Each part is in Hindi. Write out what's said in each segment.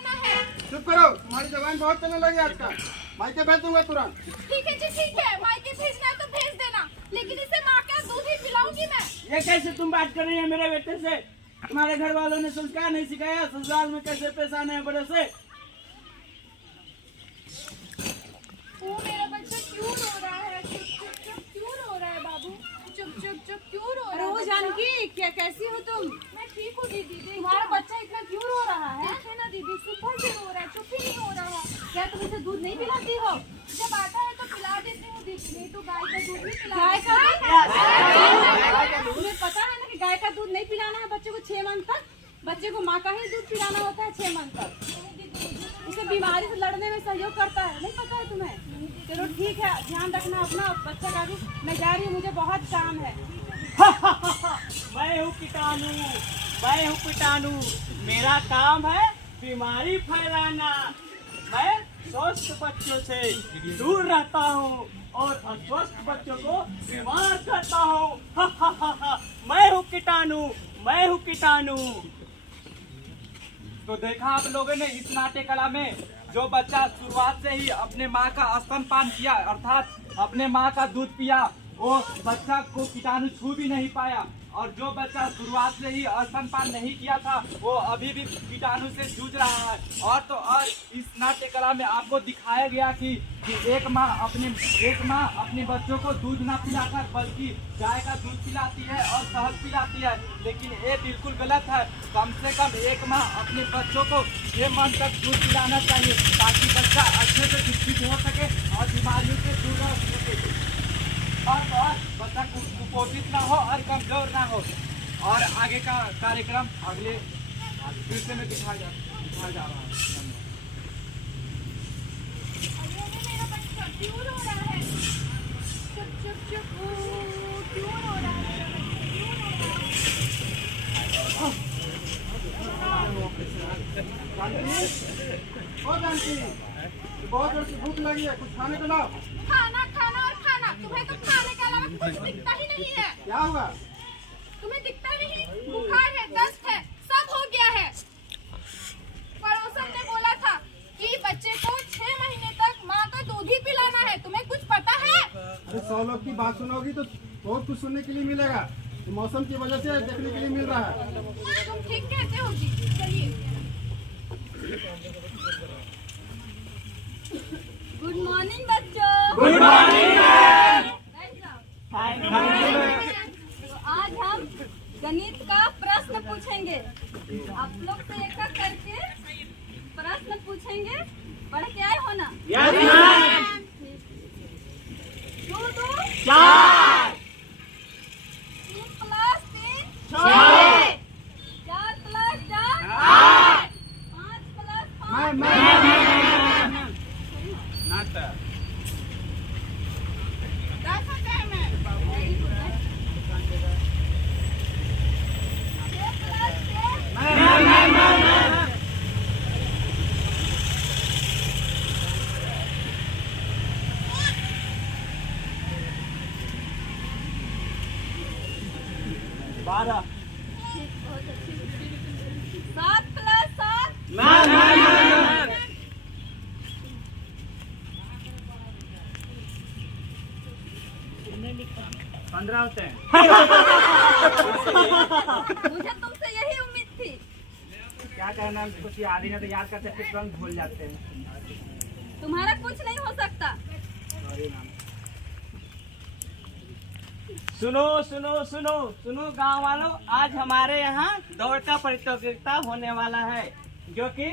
पिलाना है। चुप करो, तुम्हारी जबान बहुत चलने लगी आजकल। मायके भेज दूंगा तुरंत। ठीक है जी, ठीक है, मायके भेजना है तो भेज देना, लेकिन इसे माँ का दूध ही पिलाऊंगी मैं। ये कैसे तुम बात कर रही है मेरे बेटे से? तुम्हारे घर वालों ने संस्कार नहीं सिखाया? ससुराल में कैसे पेश आने हैं बड़े से? ओ मेरा बच्चा क्यों रो रहा है? चुप चुप चुप क्यों रो रहा है बाबू? चुप चुप चुप क्यों रो रहा है? ओ जानकी, क्या कैसी हो तुम? मैं ठीक हूँ दीदी। तुम्हारा बच्चा इतना क्यों रो रहा है? देखे ना दीदी, सुबह से रो रहा है, चुप ही नहीं हो रहा। क्या तुम इसे दूध नहीं पिलाती हो? जब आता है तो पिला देती हूँ दीदी, नहीं तो गाय का दूध भी पिला गाय देती हूँ। का? तुम्हें पता है ना कि गाय का दूध नहीं पिलाना है बच्चे को 6 मंथ तक। बच्चे को माँ का ही दूध पिलाना होता है 6 मंथ तक। उसे बीमारी से लड़ने में सहयोग करता है, नहीं पता है तुम्हें? चलो ठीक है, ध्यान रखना अपना बच्चा का भी। मैं जा रही हूँ, मुझे बहुत काम है। मैं हूँ कीटाणु, मैं हूँ कीटाणु। मेरा काम है बीमारी फैलाना। मैं स्वस्थ बच्चों से दूर रहता हूँ और अस्वस्थ बच्चों को बीमार करता हूँ। मैं हूँ कीटाणु, मैं हूँ कीटाणु। तो देखा आप लोगों ने इस नाट्य कला में, जो बच्चा शुरुआत से ही अपने माँ का स्तनपान किया अर्थात अपने माँ का दूध पिया, वो बच्चा को कीटाणु छू भी नहीं पाया। और जो बच्चा शुरुआत से ही स्तनपान नहीं किया था, वो अभी भी कीटाणु से जूझ रहा है। और तो और इस नाट्य कला में आपको दिखाया गया कि एक माँ अपने बच्चों को दूध ना पिलाकर बल्कि गाय का दूध पिलाती है और शहद पिलाती है, लेकिन ये बिल्कुल गलत है। कम से कम एक माँ अपने बच्चों को 6 मंथ तक दूध पिलाना चाहिए, ताकि बच्चा अच्छे से विकसित हो सके और बीमारियों से दूर रह सके और बच्चा कुपोषित ना हो और कमजोर ना हो। और आगे का कार्यक्रम अगले दृश्य में दिखाया जा रहा है। अरे मेरा बच्चा क्यों रो रहा है? चुप चुप चुप, क्यों रो रहा है मेरा बच्चा? ओ जानकी, बहुत जोर से भूख लगी है, कुछ खाने को लाओ। खाना खाना और खाना, तुम्हें तो खाने के अलावा कुछ दिखता ही नहीं है। क्या हुआ? तुम्हें दिखता नहीं? बुखार है, दस्त है, सब हो गया है। पड़ोसन ने बोला था कि बच्चे को 6 महीने तक माँ का दूध ही पिलाना है। तुम्हें कुछ पता है? अरे 100 लोग की बात सुनोगी तो बहुत कुछ सुनने के लिए मिलेगा। मौसम की वजह से देखने के लिए मिल रहा है। तुम ठीक कहते हो जी, चलिए। गुड मॉर्निंग बच्चों। Good morning. तो आज हम गणित का प्रश्न पूछेंगे। आप लोग से एक एक करके प्रश्न पूछेंगे। पढ़ के आए हो ना? 2 2 4 3 प्लस 3 6 4 प्लस 4 8 5 प्लस 5 12 7 प्लस 7 15 होते हैं। मुझे तुमसे यही उम्मीद थी। क्या कहना है, कुछ याद ही नहीं तो याद करते फिर तुरंत भूल जाते हैं। तुम्हारा कुछ नहीं हो सकता। सुनो सुनो सुनो सुनो गांव वालों, आज हमारे यहाँ दौड़ का प्रतियोगिता होने वाला है, जो कि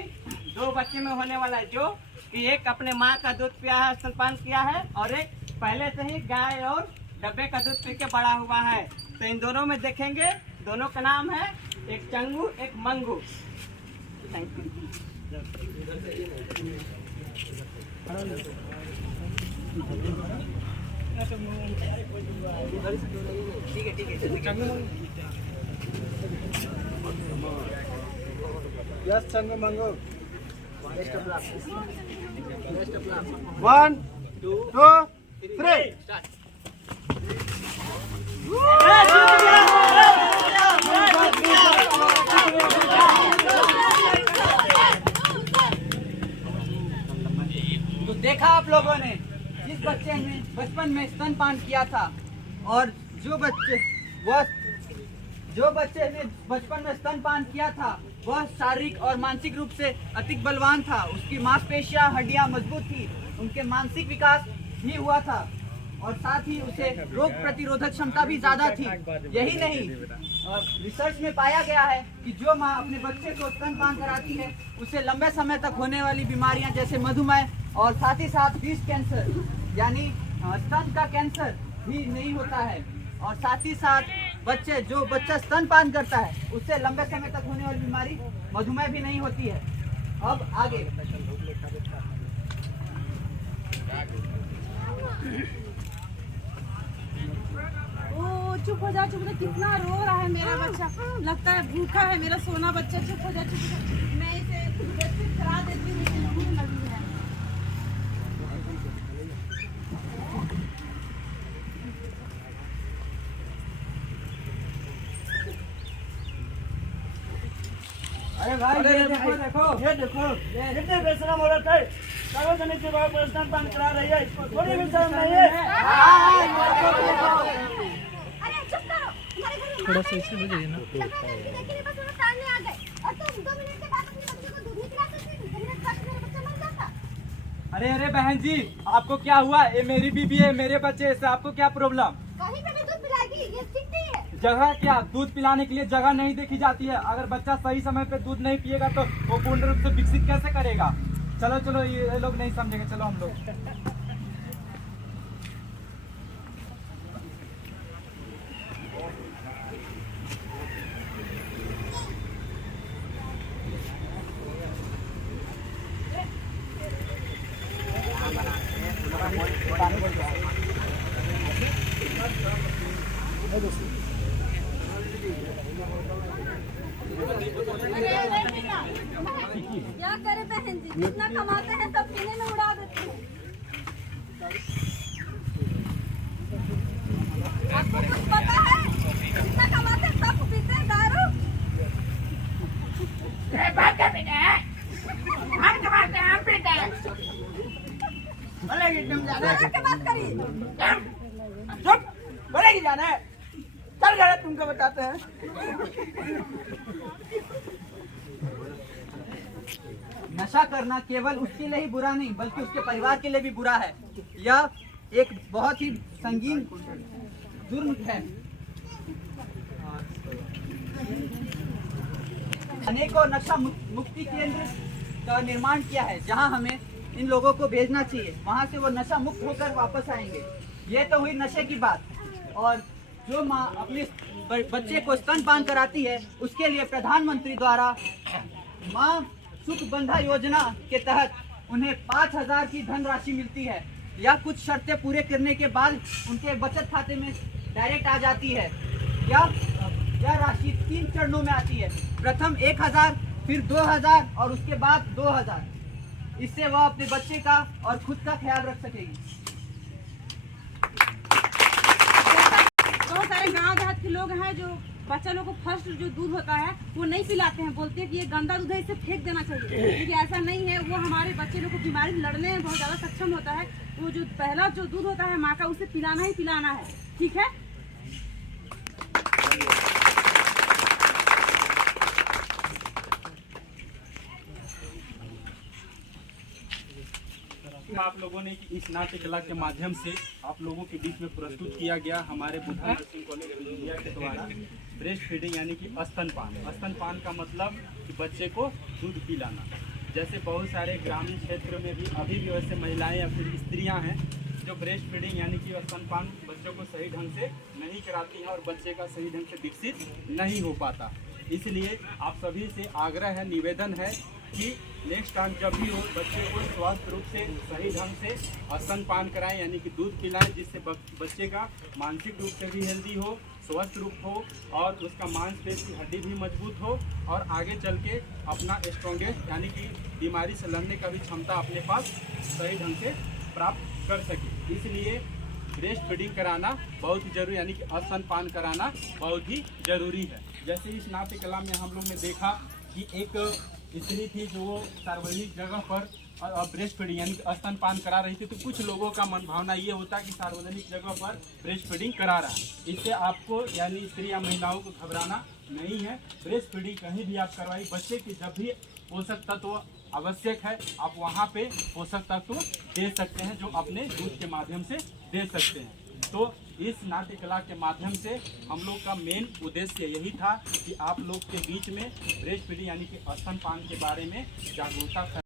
2 बच्चे में होने वाला है। जो कि एक अपने माँ का दूध पिया है, स्तनपान किया है, और एक पहले से ही गाय और डब्बे का दूध पी के बड़ा हुआ है। तो इन दोनों में देखेंगे, दोनों का नाम है एक चंगू एक Mangu. Thank yes Changu Mangu. 1 2 3 you. देखा आप लोगों ने, जिस बच्चे ने बचपन में स्तनपान किया था और जो बच्चे ने बचपन में स्तनपान किया था वह शारीरिक और मानसिक रूप से अधिक बलवान था। उसकी मांसपेशियां हड्डियां मजबूत थी, उनके मानसिक विकास भी हुआ था और साथ ही उसे रोग प्रतिरोधक क्षमता भी ज्यादा थी। यही नहीं, रिसर्च में पाया गया है कि जो माँ अपने बच्चे को स्तनपान कराती है उसे लंबे समय तक होने वाली बीमारियां जैसे मधुमेह और साथ ही साथ ब्रेस्ट कैंसर यानी स्तन का कैंसर भी नहीं होता है। और साथ ही साथ जो बच्चा स्तनपान करता है उससे लंबे समय तक होने वाली बीमारी मधुमेह भी नहीं होती है। अब आगे चुप हो जा, कितना रो रहा है मेरा बच्चा, लगता है भूखा है मेरा सोना बच्चा। चुप हो जा, मैं इसे ब्रेस्ट करा देती हूँ, इसे भूख लगी है। अरे भाई ये देखो कितने बेशरम औरत है, सार्वजनिक जगह पर स्तनपान करा रही है, इसको थोड़ी भी शर्म नहीं है। अरे चुप करो, हमारे घर में थोड़ा सा इसे बजाइए ना। देखिए बस वो टालने आ गए और तुम 2 मिनट के बाद अपने बच्चे को दूध नहीं पिला सकती थी। 2 मिनट बाद मेरा बच्चा मर जाता। अरे बहन जी, आपको क्या हुआ? ये मेरी बीबी है, मेरे बच्चे, इससे आपको क्या प्रॉब्लम? कहीं पे भी दूध पिलाएगी, ये ठीक नहीं है। जगह क्या? दूध पिलाने के लिए जगह नहीं देखी जाती है। अगर बच्चा सही समय पे दूध नहीं पिएगा तो वो पूर्ण रूप से विकसित कैसे करेगा? चलो ये लोग नहीं समझेंगे, चलो हम लोग। क्या करे बहन जी, जितना कमाते हैं सब पीने में उड़ा देते हैं। आपको कुछ पता है? जितना कमाते हैं सब पीते हैं दारू। हम कमाते हैं, हम पीते हैं। के बात करिए। चुप, बोलेगी जाना है, चल जाना, तुमको बताते हैं। नशा करना केवल उसके लिए ही बुरा नहीं बल्कि उसके परिवार के लिए भी बुरा है। यह एक बहुत ही संगीन जुर्म है। अनेकों नशा मुक्ति केंद्र का निर्माण किया है जहां हमें इन लोगों को भेजना चाहिए, वहां से वो नशा मुक्त होकर वापस आएंगे। ये तो हुई नशे की बात। और जो माँ अपने बच्चे को स्तनपान कराती है उसके लिए प्रधानमंत्री द्वारा माँ सुख बंधा योजना के तहत उन्हें 5,000 की धनराशि मिलती है। या कुछ शर्तें पूरे करने के बाद उनके बचत खाते में डायरेक्ट आ जाती है। यह राशि 3 चरणों में आती है। प्रथम 1,000, फिर 2,000 और उसके बाद 2,000। इससे वह अपने बच्चे का और खुद का ख्याल रख सकेगी। बहुत सारे गांव देहात के लोग हैं जो बच्चा लोग को फर्स्ट जो दूध होता है वो नहीं पिलाते हैं, बोलते हैं कि ये गंदा दूध है, इसे फेंक देना चाहिए। लेकिन ऐसा नहीं है, वो हमारे बच्चे लोग को बीमारी लड़ने में बहुत ज्यादा सक्षम होता है। वो जो पहला जो दूध होता है माँ का, उसे पिलाना ही पिलाना है। ठीक है। आप लोगों ने इस नाट्य कला के माध्यम से आप लोगों के बीच में प्रस्तुत किया गया हमारे बुद्धा नर्सिंग कॉलेज इंडिया के द्वारा ब्रेस्ट फीडिंग यानी कि स्तनपान। स्तनपान का मतलब कि बच्चे को दूध पिलाना। जैसे बहुत सारे ग्रामीण क्षेत्र में भी अभी भी वैसे महिलाएं या फिर स्त्रियां हैं जो ब्रेस्ट फीडिंग यानी कि स्तनपान बच्चों को सही ढंग से नहीं कराती हैं और बच्चे का सही ढंग से विकसित नहीं हो पाता। इसलिए आप सभी से आग्रह है, निवेदन है कि नेक्स्ट टाइम जब भी हो बच्चे को स्वस्थ रूप से सही ढंग से स्तनपान कराएं यानी कि दूध पिलाएं, जिससे बच्चे का मानसिक रूप से भी हेल्दी हो, स्वस्थ रूप हो और उसका मांसपेशी हड्डी भी मजबूत हो और आगे चल के अपना स्ट्रॉन्गेस्ट यानी कि बीमारी से लड़ने का भी क्षमता अपने पास सही ढंग से प्राप्त कर सके। इसलिए ब्रेस्ट फीडिंग कराना बहुत ही जरूरी यानी कि स्तनपान कराना बहुत ही जरूरी है। जैसे इस नाट्य कला में हम लोग ने देखा कि एक स्त्री थी जो सार्वजनिक जगह पर ब्रेस्ट फीडिंग यानी कि स्तनपान करा रही थी, तो कुछ लोगों का मन भावना ये होता है कि सार्वजनिक जगह पर ब्रेस्ट फीडिंग करा रहा है। इससे आपको यानी स्त्री या महिलाओं को घबराना नहीं है। ब्रेस्ट फीडिंग कहीं भी आप करवाई, बच्चे की जब भी पोषक तत्व आवश्यक है आप वहाँ पे पोषक तत्व दे सकते हैं, जो अपने दूध के माध्यम से दे सकते हैं। तो इस नाट्य कला के माध्यम से हम लोग का मेन उद्देश्य यही था कि आप लोग के बीच में ब्रेस्ट फीडिंग यानी कि स्तनपान के बारे में जागरूकता